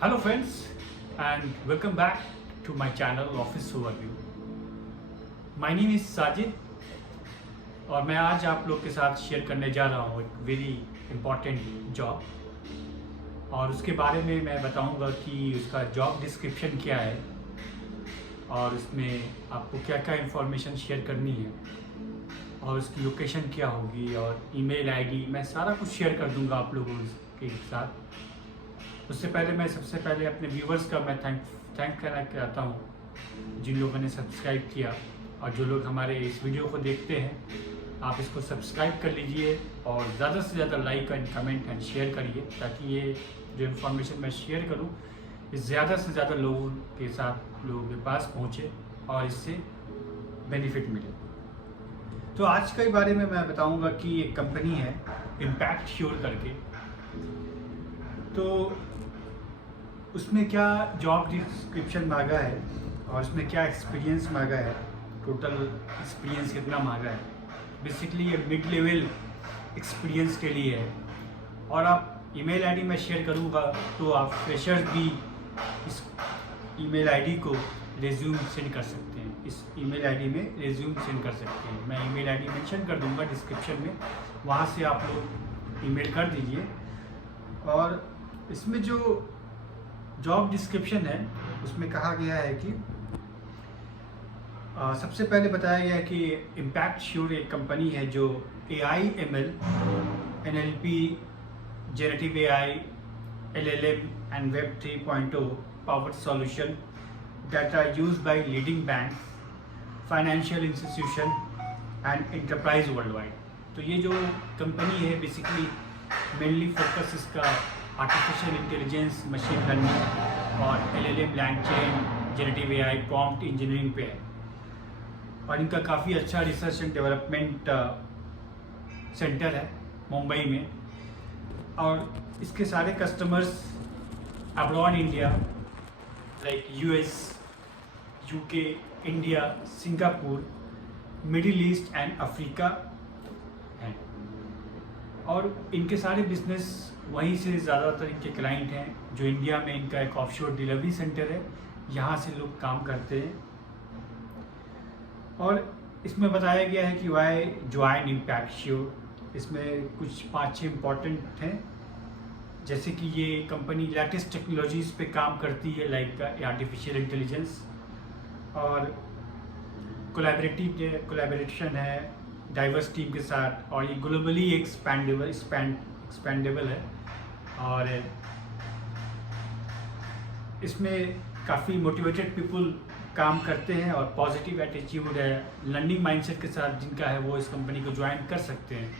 Hello friends and welcome back to my channel Office Overview. My name is Sajid और मैं आज आप लोग के साथ शेयर करने जा रहा हूँ एक वेरी इम्पॉर्टेंट जॉब और उसके बारे में मैं बताऊँगा कि उसका जॉब डिस्क्रिप्शन क्या है और उसमें आपको क्या क्या इन्फॉर्मेशन शेयर करनी है और उसकी लोकेशन क्या होगी और ईमेल आईडी मैं सारा कुछ शेयर कर दूँगा आप लोगों के साथ। उससे पहले मैं सबसे पहले अपने व्यूवर्स का मैं थैंक करना चाहता हूँ जिन लोगों ने सब्सक्राइब किया और जो लोग हमारे इस वीडियो को देखते हैं आप इसको सब्सक्राइब कर लीजिए और ज़्यादा से ज़्यादा like and comment and share करिए ताकि ये जो इन्फॉर्मेशन मैं शेयर करूँ ये ज़्यादा से ज़्यादा लोगों के साथ लोगों के पास पहुँचे और इससे बेनिफिट मिले। तो आज के बारे में मैं बताऊँगा कि एक कंपनी है इम्पैक्ट श्योर करके, तो उसमें क्या जॉब डिस्क्रिप्शन मांगा है और उसमें क्या एक्सपीरियंस मांगा है, टोटल एक्सपीरियंस कितना मांगा है। बेसिकली ये मिड लेवल एक्सपीरियंस के लिए है और आप ईमेल आईडी में शेयर करूँगा तो आप फ्रेशर्स भी इस ईमेल आईडी को रेज्यूम सेंड कर सकते हैं। इस ईमेल आईडी में रेज्यूम सेंड कर सकते हैं। मैं ईमेल आईडी मेंशन कर दूँगा डिस्क्रिप्शन में, वहाँ से आप लोग ईमेल कर दीजिए। और इसमें जो जॉब डिस्क्रिप्शन है उसमें कहा गया है कि सबसे पहले बताया गया है कि इम्पैक्ट श्योर एक कंपनी है जो AI ML NLP generative AI LLM and Web 3.0 powered solution that are used by leading banks, financial institution and enterprise worldwide। तो ये जो कंपनी है बेसिकली मेनली फोकस इसका आर्टिफिशियल इंटेलिजेंस, मशीन लर्निंग और LLM blockchain, generative AI, prompt engineering पे है और इनका काफ़ी अच्छा रिसर्च एंड डेवलपमेंट सेंटर है मुंबई में। और इसके सारे customers abroad India like US, UK, India, Singapore, middle east and Africa हैं और इनके सारे बिजनेस वहीं से ज़्यादातर इनके क्लाइंट हैं जो इंडिया में इनका एक ऑफशोर डिलीवरी सेंटर है, यहाँ से लोग काम करते हैं। और इसमें बताया गया है कि वाई ज्वाइन इम्पैक्ट श्योर। इसमें कुछ 5-6 इम्पॉर्टेंट हैं, जैसे कि ये कंपनी लेटेस्ट टेक्नोलॉजीज़ पे काम करती है लाइक आर्टिफिशियल इंटेलिजेंस और कोलैबोरेशन है डाइवर्स टीम के साथ और ये ग्लोबली एक्सपेंडेबल है और इसमें काफ़ी मोटिवेटेड पीपल काम करते हैं और पॉजिटिव एटीट्यूड है, लर्निंग माइंडसेट के साथ जिनका है वो इस कंपनी को ज्वाइन कर सकते हैं।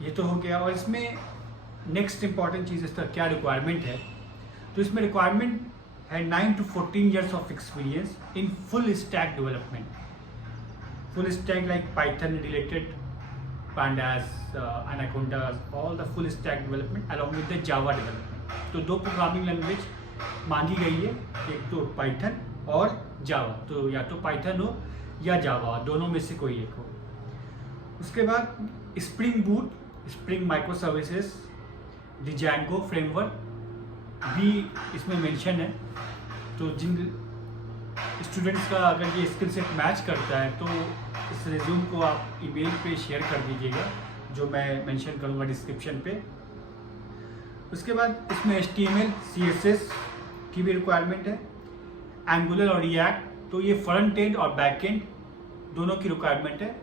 ये तो हो गया। और इसमें नेक्स्ट इंपॉर्टेंट चीज़ इसका क्या रिक्वायरमेंट है, तो इसमें रिक्वायरमेंट है 9 to 14 years of experience in full stack development, full stack like Python related, pandas, anacondas, all the full stack development along with the Java development। तो 2 प्रोग्रामिंग लैंग्वेज मांगी गई है, एक तो पाइथन और जावा, तो या तो पाइथन हो या जावा, दोनों में से कोई एक हो। उसके बाद spring boot, spring micro services, Django framework भी इसमें मेंशन है। तो जिन स्टूडेंट्स का अगर ये स्किल सेट मैच करता है तो इस रिज्यूम को आप ईमेल पे शेयर कर दीजिएगा जो मैं मेंशन करूँगा डिस्क्रिप्शन पे। उसके बाद इसमें HTML CSS की भी रिक्वायरमेंट है, एंगुलर और रिएक्ट, तो ये फ्रंट एंड और बैक एंड दोनों की रिक्वायरमेंट है।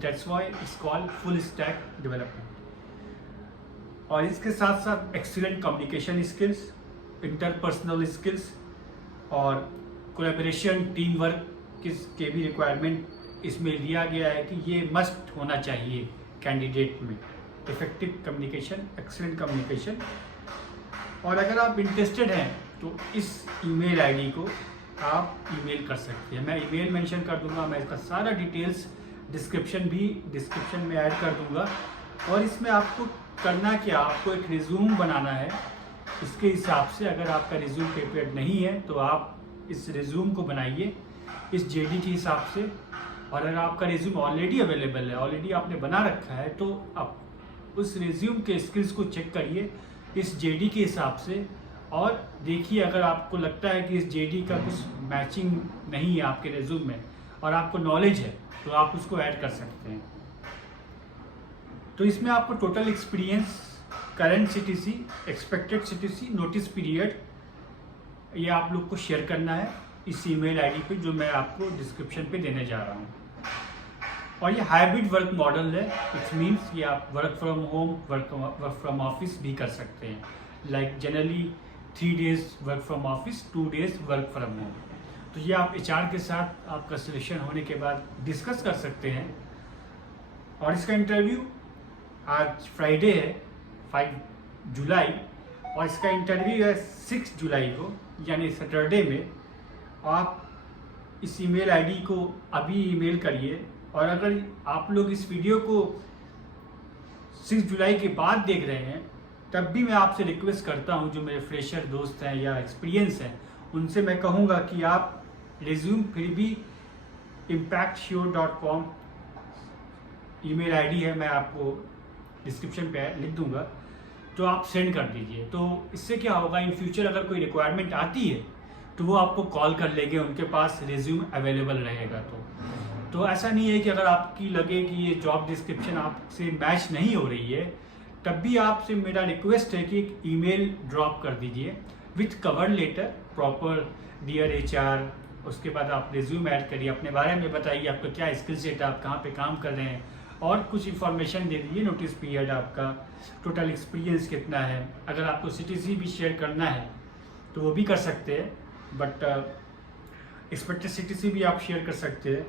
That's why it's called full stack development. और इसके साथ साथ excellent communication skills, interpersonal skills और कोलैबोरेशन टीम वर्क के भी रिक्वायरमेंट इसमें लिया गया है कि ये मस्ट होना चाहिए कैंडिडेट में, इफेक्टिव कम्युनिकेशन, एक्सीलेंट कम्युनिकेशन। और अगर आप इंटरेस्टेड हैं तो इस ईमेल आईडी को आप ईमेल कर सकते हैं। मैं ईमेल मेंशन कर दूंगा, मैं इसका सारा डिटेल्स डिस्क्रिप्शन में ऐड कर दूंगा। और इसमें आपको करना क्या, आपको एक रिज्यूम बनाना है। इसके हिसाब से अगर आपका रिज्यूम प्रिपेयर्ड नहीं है तो आप इस रिज्यूम को बनाइए इस JD के हिसाब से। और अगर आपका रिज्यूम ऑलरेडी अवेलेबल है, ऑलरेडी आपने बना रखा है, तो आप उस रिज्यूम के स्किल्स को चेक करिए इस JD के हिसाब से और देखिए, अगर आपको लगता है कि इस जेडी का कुछ मैचिंग नहीं है आपके रिज्यूम में और आपको नॉलेज है तो आप उसको ऐड कर सकते हैं। तो इसमें आपको total experience, current CTC, expected CTC, notice period, ये आप लोग को शेयर करना है इस ईमेल आईडी पे जो मैं आपको डिस्क्रिप्शन पे देने जा रहा हूँ। और ये हाइब्रिड वर्क मॉडल है, इट्स मीन्स ये आप work from home, work from office भी कर सकते हैं। Like generally 3 days work from office, 2 days work from home. तो ये आप एचआर के साथ आपका सिलेक्शन होने के बाद डिस्कस कर सकते हैं। और इसका इंटरव्यू आज फ्राइडे है 5 जुलाई, और इसका इंटरव्यू है 6 जुलाई को, यानी सैटरडे में। आप इस ईमेल आईडी को अभी ईमेल करिए। और अगर आप लोग इस वीडियो को 6 जुलाई के बाद देख रहे हैं तब भी मैं आपसे रिक्वेस्ट करता हूं, जो मेरे फ्रेशर दोस्त हैं या एक्सपीरियंस हैं, उनसे मैं कहूँगा कि आप रिज्यूम फिर भी impactsure.com ईमेल आईडी है, मैं आपको डिस्क्रिप्शन पे लिख दूंगा, तो आप सेंड कर दीजिए। तो इससे क्या होगा, इन फ्यूचर अगर कोई रिक्वायरमेंट आती है तो वो आपको कॉल कर लेंगे, उनके पास रिज्यूम अवेलेबल रहेगा। तो ऐसा नहीं है कि अगर आपकी लगे कि ये जॉब डिस्क्रिप्शन आपसे मैच नहीं हो रही है, तब भी आपसे मेरा रिक्वेस्ट है कि एक ईमेल ड्रॉप कर दीजिए with cover letter, proper dear HR. उसके बाद आप रिज्यूम ऐड करिए, अपने बारे में बताइए आपका क्या स्किल सेट है, आप कहाँ पे काम कर रहे हैं, और कुछ इन्फॉर्मेशन दे दीजिए, नोटिस पीरियड आपका, टोटल एक्सपीरियंस कितना है। अगर आपको सीटीसी भी शेयर करना है तो वो भी कर सकते हैं, बट एक्सपेक्टेड सीटीसी भी आप शेयर कर सकते हैं।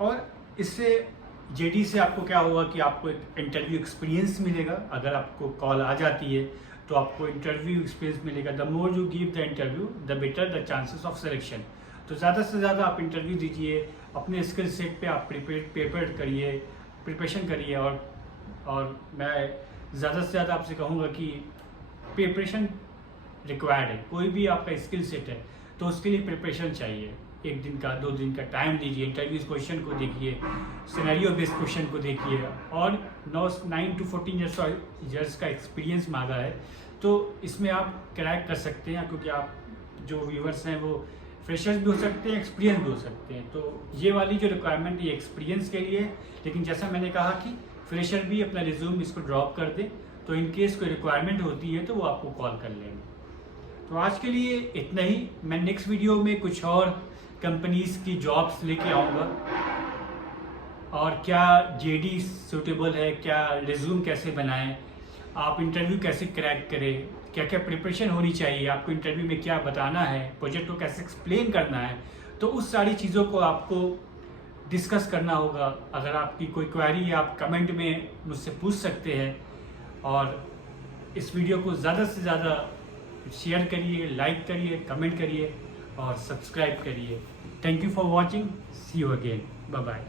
और इससे जेडी से आपको क्या होगा कि आपको एक इंटरव्यू एक्सपीरियंस मिलेगा। अगर आपको कॉल आ जाती है तो आपको इंटरव्यू एक्सपीरियंस मिलेगा। The more you give the interview the better the chances of selection. तो ज़्यादा से ज़्यादा आप इंटरव्यू दीजिए, अपने स्किल सेट पे आप प्रिपरेशन करिए। और मैं ज़्यादा से ज़्यादा आपसे कहूँगा कि प्रिपरेशन रिक्वायर्ड है। कोई भी आपका स्किल सेट है तो उसके लिए प्रिपरेशन चाहिए। 1 दिन का 2 दिन का टाइम दीजिए, इंटरव्यू क्वेश्चन को देखिए, सिनेरियो बेस्ड क्वेश्चन को देखिए। और 9 to 14 ईयर्स का एक्सपीरियंस मांगा है, तो इसमें आप क्रैक कर सकते हैं, क्योंकि आप जो व्यूअर्स हैं वो फ्रेशर्स भी हो सकते हैं, एक्सपीरियंस भी हो सकते हैं। तो ये वाली जो रिक्वायरमेंट ये एक्सपीरियंस के लिए, लेकिन जैसा मैंने कहा कि फ्रेशर भी अपना रिज्यूम इसको ड्रॉप कर दे, तो इन केस कोई रिक्वायरमेंट होती है तो वो आपको कॉल कर लेंगे। तो आज के लिए इतना ही। मैं नेक्स्ट वीडियो में कुछ और कंपनीज की जॉब्स लेके आऊँगा, और क्या जेडी सूटेबल है, क्या रिज्यूम कैसे बनाएं, आप इंटरव्यू कैसे क्रैक करें, क्या क्या प्रिपरेशन होनी चाहिए, आपको इंटरव्यू में क्या बताना है, प्रोजेक्ट को कैसे एक्सप्लेन करना है, तो उस सारी चीज़ों को आपको डिस्कस करना होगा। अगर आपकी कोई क्वेरी है आप कमेंट में मुझसे पूछ सकते हैं। और इस वीडियो को ज़्यादा से ज़्यादा शेयर करिए, लाइक करिए, कमेंट करिए और सब्सक्राइब करिए। Thank you for watching, see you again, bye bye.